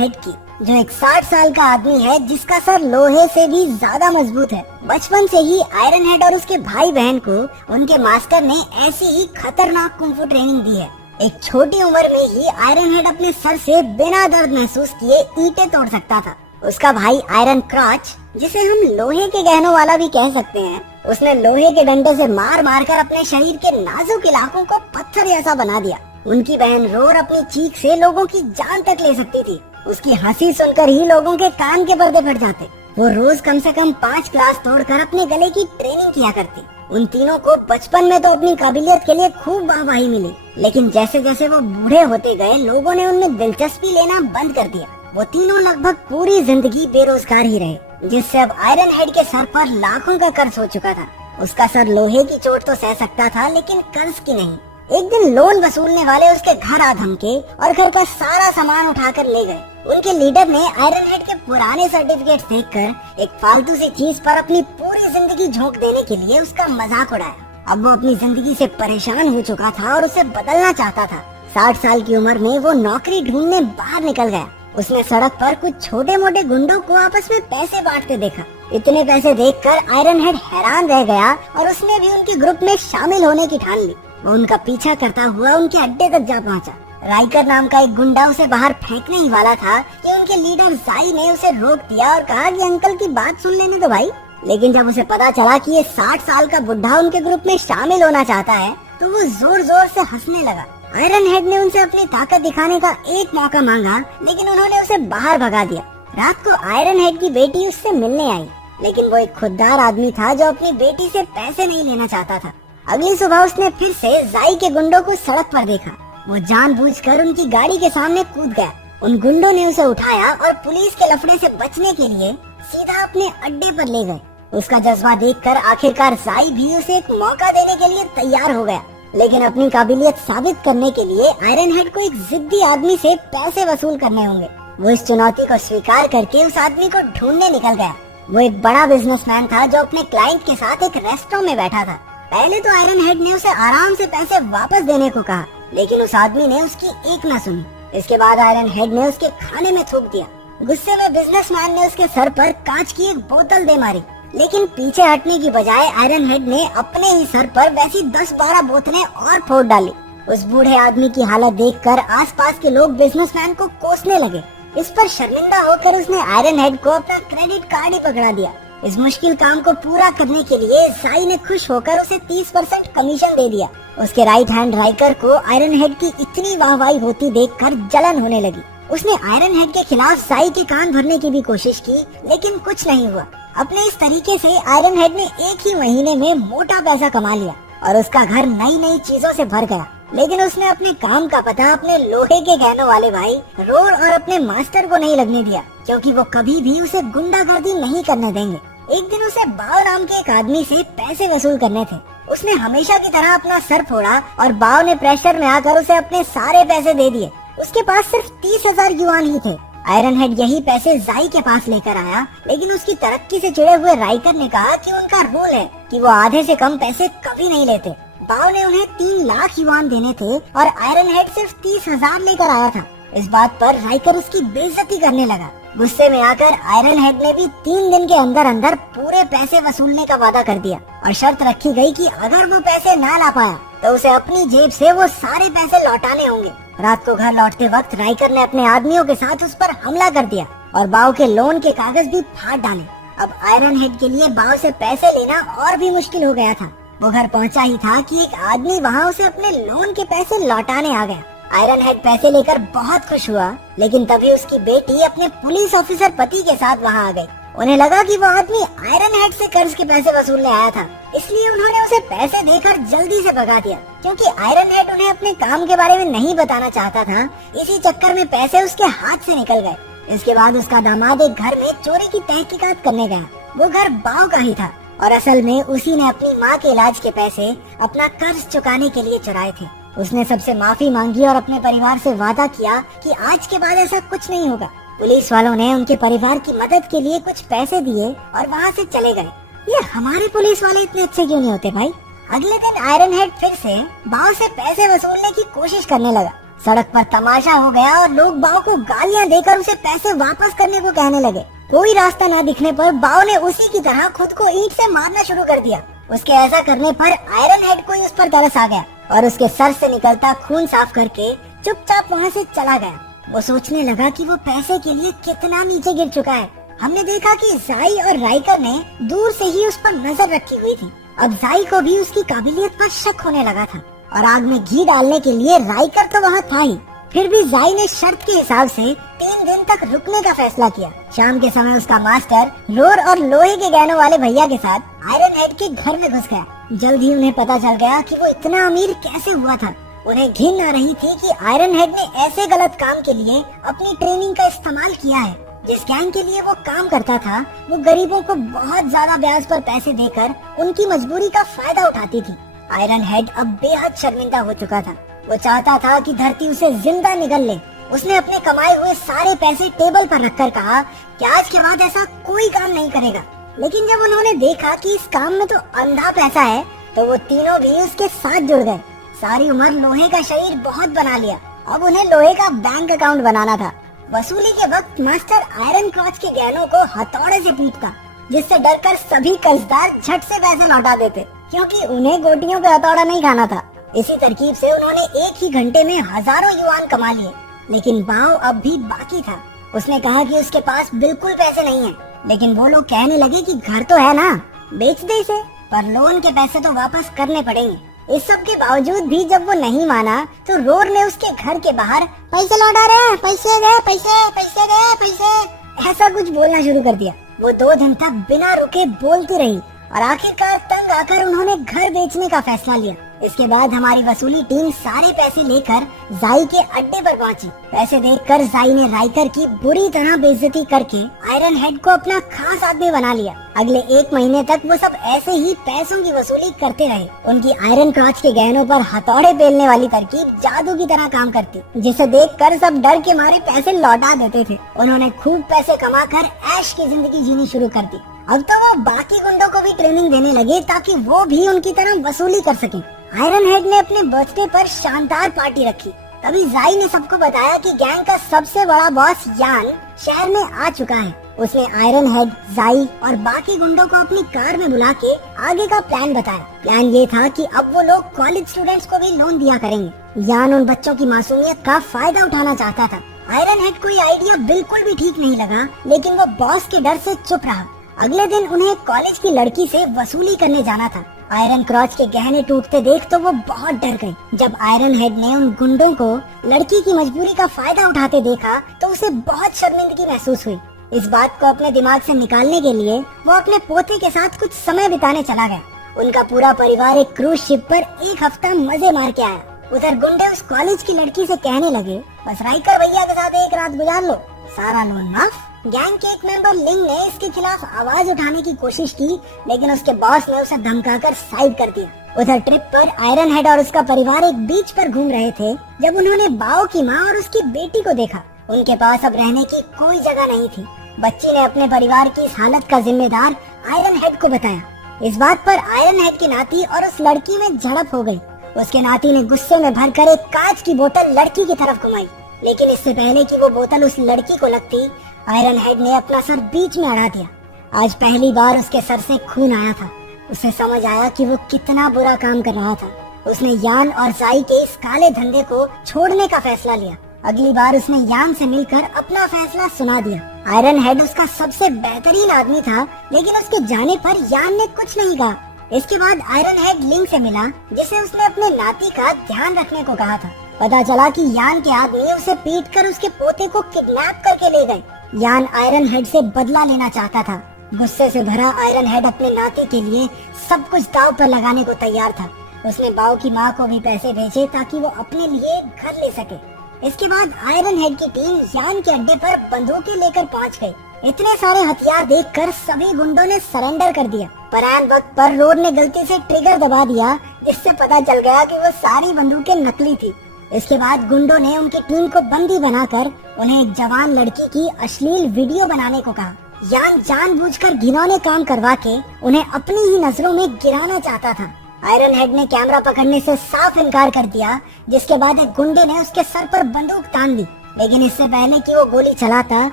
Head की, जो एक 60 साल का आदमी है जिसका सर लोहे से भी ज्यादा मजबूत है। बचपन से ही आयरन हेड और उसके भाई बहन को उनके मास्टर ने ऐसी ही खतरनाक कुंफू ट्रेनिंग दी है। एक छोटी उम्र में ही आयरन हेड अपने सर से बिना दर्द महसूस किए ईंटें तोड़ सकता था। उसका भाई आयरन क्रॉच, जिसे हम लोहे के गहनों वाला भी कह सकते हैं, उसने लोहे के डंडे से मार मार कर अपने शरीर के नाजुक इलाकों को पत्थर जैसा बना दिया। उनकी बहन रोर अपनी चीख से लोगों की जान तक ले सकती थी। उसकी हंसी सुनकर ही लोगों के कान के पर्दे फट जाते। वो रोज कम से कम 5 क्लास तोड़कर अपने गले की ट्रेनिंग किया करती। उन तीनों को बचपन में तो अपनी काबिलियत के लिए खूब वाहवाही मिली, लेकिन जैसे जैसे वो बूढ़े होते गए लोगों ने उनमें दिलचस्पी लेना बंद कर दिया। वो तीनों लगभग पूरी जिंदगी बेरोजगार ही रहे, जिससे अब आयरन हेड के सर पर लाखों का कर्ज हो चुका था। उसका सर लोहे की चोट तो सह सकता था, लेकिन कर्ज की नहीं। एक दिन लोन वसूलने वाले उसके घर आ धमके और घर का सारा सामान उठाकर ले गए। उनके लीडर ने आयरन हेड के पुराने सर्टिफिकेट्स देखकर एक फालतू सी चीज पर अपनी पूरी जिंदगी झोंक देने के लिए उसका मजाक उड़ाया। अब वो अपनी जिंदगी से परेशान हो चुका था और उसे बदलना चाहता था। 60 साल की उम्र में वो नौकरी ढूंढने बाहर निकल गया। उसने सड़क पर कुछ छोटे मोटे गुंडों को आपस में पैसे बांटते देखा। इतने पैसे देखकर आयरन हेड हैरान रह गया और उसने भी उनके ग्रुप में शामिल होने की ठान ली। वो उनका पीछा करता हुआ उनके अड्डे तक जा पहुंचा। राइकर नाम का एक गुंडा उसे बाहर फेंकने ही वाला था कि उनके लीडर जाई ने उसे रोक दिया और कहा कि अंकल की बात सुन लेने दो भाई। लेकिन जब उसे पता चला कि ये 60 साल का बुढ़ा उनके ग्रुप में शामिल होना चाहता है, तो वो जोर जोर से हंसने लगा। आयरन हेड ने उनसे अपनी ताकत दिखाने का एक मौका मांगा, लेकिन उन्होंने उसे बाहर भगा दिया। रात को आयरन हेड की बेटी उससे मिलने आई, लेकिन वो एक खुददार आदमी था जो अपनी बेटी से पैसे नहीं लेना चाहता था। अगली सुबह उसने फिर से जाई के गुंडों को सड़क पर देखा। वो जानबूझकर उनकी गाड़ी के सामने कूद गया। उन गुंडों ने उसे उठाया और पुलिस के लफड़े से बचने के लिए सीधा अपने अड्डे पर ले गए। उसका जज्बा देखकर आखिरकार जाई भी उसे एक मौका देने के लिए तैयार हो गया, लेकिन अपनी काबिलियत साबित करने के लिए आयरन हेड को एक जिद्दी आदमी से पैसे वसूल करने होंगे। वो इस चुनौती को स्वीकार करके उस आदमी को ढूंढने निकल गया। वो एक बड़ा बिजनेसमैन था जो अपने क्लाइंट के साथ एक रेस्टोरेंट में बैठा था। पहले तो आयरन हेड ने उसे आराम से पैसे वापस देने को कहा, लेकिन उस आदमी ने उसकी एक न सुनी। इसके बाद आयरन हेड ने उसके खाने में थूक दिया। गुस्से में बिजनेसमैन ने उसके सर पर कांच की एक बोतल दे मारी, लेकिन पीछे हटने की बजाय आयरन हेड ने अपने ही सर पर वैसी 10-12 बोतलें और फोड़ डाली। उस बूढ़े आदमी की हालत देखकर आसपास के लोग बिजनेसमैन को कोसने लगे। इस पर शर्मिंदा होकर उसने आयरन हेड को अपना क्रेडिट कार्ड ही पकड़ा दिया। इस मुश्किल काम को पूरा करने के लिए जाई ने खुश होकर उसे 30% कमीशन दे दिया। उसके राइट हैंड राइकर को आयरन हेड की इतनी वाहवाही होती देखकर जलन होने लगी। उसने आयरन हेड के खिलाफ जाई के कान भरने की भी कोशिश की, लेकिन कुछ नहीं हुआ। अपने इस तरीके से आयरन हेड ने एक ही महीने में मोटा पैसा कमा लिया और उसका घर नई नई चीजों से भर गया। लेकिन उसने अपने काम का पता अपने लोहे के गहनों वाले भाई रोर और अपने मास्टर को नहीं लगने दिया, क्योंकि वो कभी भी उसे गुंडागर्दी नहीं करने देंगे। एक दिन उसे बाव नाम के एक आदमी से पैसे वसूल करने थे। उसने हमेशा की तरह अपना सर फोड़ा और बाव ने प्रेशर में आकर उसे अपने सारे पैसे दे दिए। उसके पास सिर्फ 30,000 युआन ही थे। आयरन हेड यही पैसे जाई के पास लेकर आया, लेकिन उसकी तरक्की से चिढ़े हुए राइकर ने कहा कि उनका रूल है कि वो आधे से कम पैसे कभी नहीं लेते। बाव ने उन्हें 3 लाख युआन देने थे और आयरन हेड सिर्फ 30,000 लेकर आया था। इस बात पर राइकर उसकी बेइज्जती करने लगा। गुस्से में आकर आयरन हेड ने भी 3 दिन के अंदर अंदर पूरे पैसे वसूलने का वादा कर दिया और शर्त रखी गई कि अगर वो पैसे ना ला पाया तो उसे अपनी जेब से वो सारे पैसे लौटाने होंगे। रात को घर लौटते वक्त राइकर ने अपने आदमियों के साथ उस पर हमला कर दिया और बाव के लोन के कागज भी फाड़ डाले। अब आयरन हेड के लिए बाव से पैसे लेना और भी मुश्किल हो गया था। वो घर पहुंचा ही था कि एक आदमी वहां उसे अपने लोन के पैसे लौटाने आ गया। आयरन हेड पैसे लेकर बहुत खुश हुआ, लेकिन तभी उसकी बेटी अपने पुलिस ऑफिसर पति के साथ वहां आ गई। उन्हें लगा कि वो आदमी आयरन हेड से कर्ज के पैसे वसूलने आया था, इसलिए उन्होंने उसे पैसे देकर जल्दी से भगा दिया। क्योंकि आयरन हेड उन्हें अपने काम के बारे में नहीं बताना चाहता था, इसी चक्कर में पैसे उसके हाथ से निकल गए। इसके बाद उसका दामाद एक घर में चोरी की तहकीकात करने गया। वो घर बाव का ही था और असल में उसी ने अपनी माँ के इलाज के पैसे अपना कर्ज चुकाने के लिए चुराए थे। उसने सबसे माफी मांगी और अपने परिवार से वादा किया कि आज के बाद ऐसा कुछ नहीं होगा। पुलिस वालों ने उनके परिवार की मदद के लिए कुछ पैसे दिए और वहाँ से चले गए। ये हमारे पुलिस वाले इतने अच्छे क्यों नहीं होते भाई? अगले दिन आयरन हेड फिर से बाव से पैसे वसूलने की कोशिश करने लगा। सड़क पर तमाशा हो गया और लोग बाव को गालियां देकर उसे पैसे वापस करने को कहने लगे। कोई रास्ता न दिखने पर बाव ने उसी की तरह खुद को ईंट से मारना शुरू कर दिया। उसके ऐसा करने पर आयरन हेड को उस पर तरस आ गया और उसके सर से निकलता खून साफ करके चुपचाप वहाँ से चला गया। वो सोचने लगा कि वो पैसे के लिए कितना नीचे गिर चुका है। हमने देखा कि जाई और राइकर ने दूर से ही उस पर नजर रखी हुई थी। अब जाई को भी उसकी काबिलियत पर शक होने लगा था और आग में घी डालने के लिए राइकर तो वहाँ था ही। फिर भी जाई ने शर्त के हिसाब से 3 दिन तक रुकने का फैसला किया। शाम के समय उसका मास्टर रोर और लोहे के गहनों वाले भैया के साथ आयरन हेड के घर में घुस गया। जल्द ही उन्हें पता चल गया कि वो इतना अमीर कैसे हुआ था। उन्हें घिन आ रही थी कि आयरन हेड ने ऐसे गलत काम के लिए अपनी ट्रेनिंग का इस्तेमाल किया है। जिस गैंग के लिए वो काम करता था वो गरीबों को बहुत ज्यादा ब्याज पर पैसे देकर उनकी मजबूरी का फायदा उठाती थी। आयरन हेड अब बेहद शर्मिंदा हो चुका था। वो चाहता था कि धरती उसे जिंदा निगल ले। उसने अपने कमाए हुए सारे पैसे टेबल पर रखकर कहा कि आज के बाद ऐसा कोई काम नहीं करेगा। लेकिन जब उन्होंने देखा कि इस काम में तो अंधा पैसा है तो वो तीनों भी उसके साथ जुड़ गए। सारी उम्र लोहे का शरीर बहुत बना लिया, अब उन्हें लोहे का बैंक अकाउंट बनाना था। वसूली के वक्त मास्टर आयरन क्रॉच के गहनों को हथौड़े से पीटता, जिससे डरकर सभी कर्जदार झट से पैसे लौटा देते, क्योंकि उन्हें गोटियों पे हथौड़ा नहीं खाना था। इसी तरकीब से उन्होंने एक ही घंटे में हजारों युआन कमा लिए। लेकिन बाव अब भी बाकी था। उसने कहा कि उसके पास बिल्कुल पैसे नहीं है, लेकिन वो लोग कहने लगे कि घर तो है ना, बेच दे इसे, पर लोन के पैसे तो वापस करने पड़ेंगे। इस सब के बावजूद भी जब वो नहीं माना तो रोर ने उसके घर के बाहर पैसे लौटा रहे हैं, पैसे दे, पैसे पैसे दे, पैसे, ऐसा कुछ बोलना शुरू कर दिया। वो 2 दिन तक बिना रुके बोलती रही और आखिरकार तंग आकर उन्होंने घर बेचने का फैसला लिया। इसके बाद हमारी वसूली टीम सारे पैसे लेकर जाई के अड्डे पर पहुंची। पैसे देखकर जाई ने राइकर की बुरी तरह बेइज्जती करके आयरन हेड को अपना खास आदमी बना लिया। अगले 1 महीने तक वो सब ऐसे ही पैसों की वसूली करते रहे। उनकी आयरन क्रॉच के गहनों पर हथौड़े पेलने वाली तरकीब जादू की तरह काम करती, जिसे देखकर सब डर के मारे पैसे लौटा देते थे। उन्होंने खूब पैसे कमाकर ऐश की जिंदगी जीनी शुरू कर दी। अब तो वो बाकी गुंडों को भी ट्रेनिंग देने लगे ताकि वो भी उनकी तरह वसूली कर सकें। आयरन हेड ने अपने बर्थडे पर शानदार पार्टी रखी। तभी जाई ने सबको बताया कि गैंग का सबसे बड़ा बॉस यान शहर में आ चुका है। उसने आयरन हेड, जाई और बाकी गुंडों को अपनी कार में बुला के आगे का प्लान बताया। प्लान ये था कि अब वो लोग कॉलेज स्टूडेंट्स को भी लोन दिया करेंगे। यान उन बच्चों की मासूमियत का फायदा उठाना चाहता था। आयरन हेड को ये आइडिया बिल्कुल भी ठीक नहीं लगा, लेकिन वो बॉस के डर से चुप रहा। अगले दिन उन्हें कॉलेज की लड़की से वसूली करने जाना था। आयरन क्रॉच के गहने टूटते देख तो वो बहुत डर गई। जब आयरन हेड ने उन गुंडों को लड़की की मजबूरी का फायदा उठाते देखा तो उसे बहुत शर्मिंदगी महसूस हुई। इस बात को अपने दिमाग से निकालने के लिए वो अपने पोते के साथ कुछ समय बिताने चला गया। उनका पूरा परिवार एक क्रूज शिप पर 1 हफ्ता मजे मार के आया। उधर गुंडे उस कॉलेज की लड़की से कहने लगे, बस राइकर भैया के साथ 1 रात गुजार लो, सारा लोन माफ। गैंग के एक मेंबर लिंग ने इसके खिलाफ आवाज उठाने की कोशिश की, लेकिन उसके बॉस ने उसे धमकाकर साइड कर दिया। उधर ट्रिप पर आयरन हेड और उसका परिवार एक बीच पर घूम रहे थे जब उन्होंने बाव की माँ और उसकी बेटी को देखा। उनके पास अब रहने की कोई जगह नहीं थी। बच्ची ने अपने परिवार की इस हालत का जिम्मेदार आयरन हेड को बताया। इस बात पर आयरन हेड की नाती और उस लड़की में झड़प हो गई। उसके नाती ने गुस्से में भरकर एक कांच की बोतल लड़की की तरफ घुमाई, लेकिन इससे पहले कि वो बोतल उस लड़की को लगती, आयरन हेड ने अपना सर बीच में अड़ा दिया। आज पहली बार उसके सर से खून आया था। उसे समझ आया कि वो कितना बुरा काम कर रहा था। उसने यान और जाई के इस काले धंधे को छोड़ने का फैसला लिया। अगली बार उसने यान से मिलकर अपना फैसला सुना दिया। आयरन हेड उसका सबसे बेहतरीन आदमी था, लेकिन उसके जाने पर यान ने कुछ नहीं कहा। इसके बाद आयरन हेड लिंग से मिला, जिसे उसने अपने नाती का ध्यान रखने को कहा था। पता चला कि यान के आदमी उसे पीटकर उसके पोते को किडनैप करके ले गए। यान आयरन हेड से बदला लेना चाहता था। गुस्से से भरा आयरन हेड अपने नाती के लिए सब कुछ दांव पर लगाने को तैयार था। उसने बाव की माँ को भी पैसे भेजे ताकि वो अपने लिए घर ले सके। इसके बाद आयरन हेड की टीम यान के अड्डे पर बंदूकें लेकर पहुंच गई। इतने सारे हथियार देखकर सभी गुंडों ने सरेंडर कर दिया, पर ऐन वक्त पर रोड ने गलती से ट्रिगर दबा दिया, जिससे पता चल गया कि वो सारी बंदूकें नकली थी। इसके बाद गुंडों ने उनकी टीम को बंदी बनाकर उन्हें एक जवान लड़की की अश्लील वीडियो बनाने को कहा। यान जानबूझकर घिनौने काम करवा के उन्हें अपनी ही नजरों में गिराना चाहता था। आयरन हेड ने कैमरा पकड़ने से साफ इनकार कर दिया, जिसके बाद एक गुंडे ने उसके सर पर बंदूक तान दी। लेकिन इससे पहले कि वो गोली चलाता,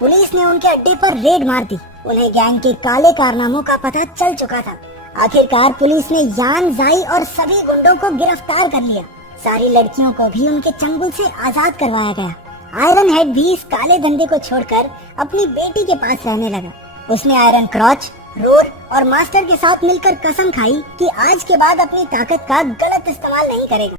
पुलिस ने उनके अड्डे पर रेड मार दी। उन्हें गैंग के काले कारनामों का पता चल चुका था। आखिरकार पुलिस ने यान, जाई और सभी गुंडों को गिरफ्तार कर लिया। सारी लड़कियों को भी उनके चंगुल से आजाद करवाया गया। आयरन हेड भी इस काले धंधे को छोड़कर अपनी बेटी के पास रहने लगा। उसने आयरन क्रॉच, रोर और मास्टर के साथ मिलकर कसम खाई कि आज के बाद अपनी ताकत का गलत इस्तेमाल नहीं करेगा।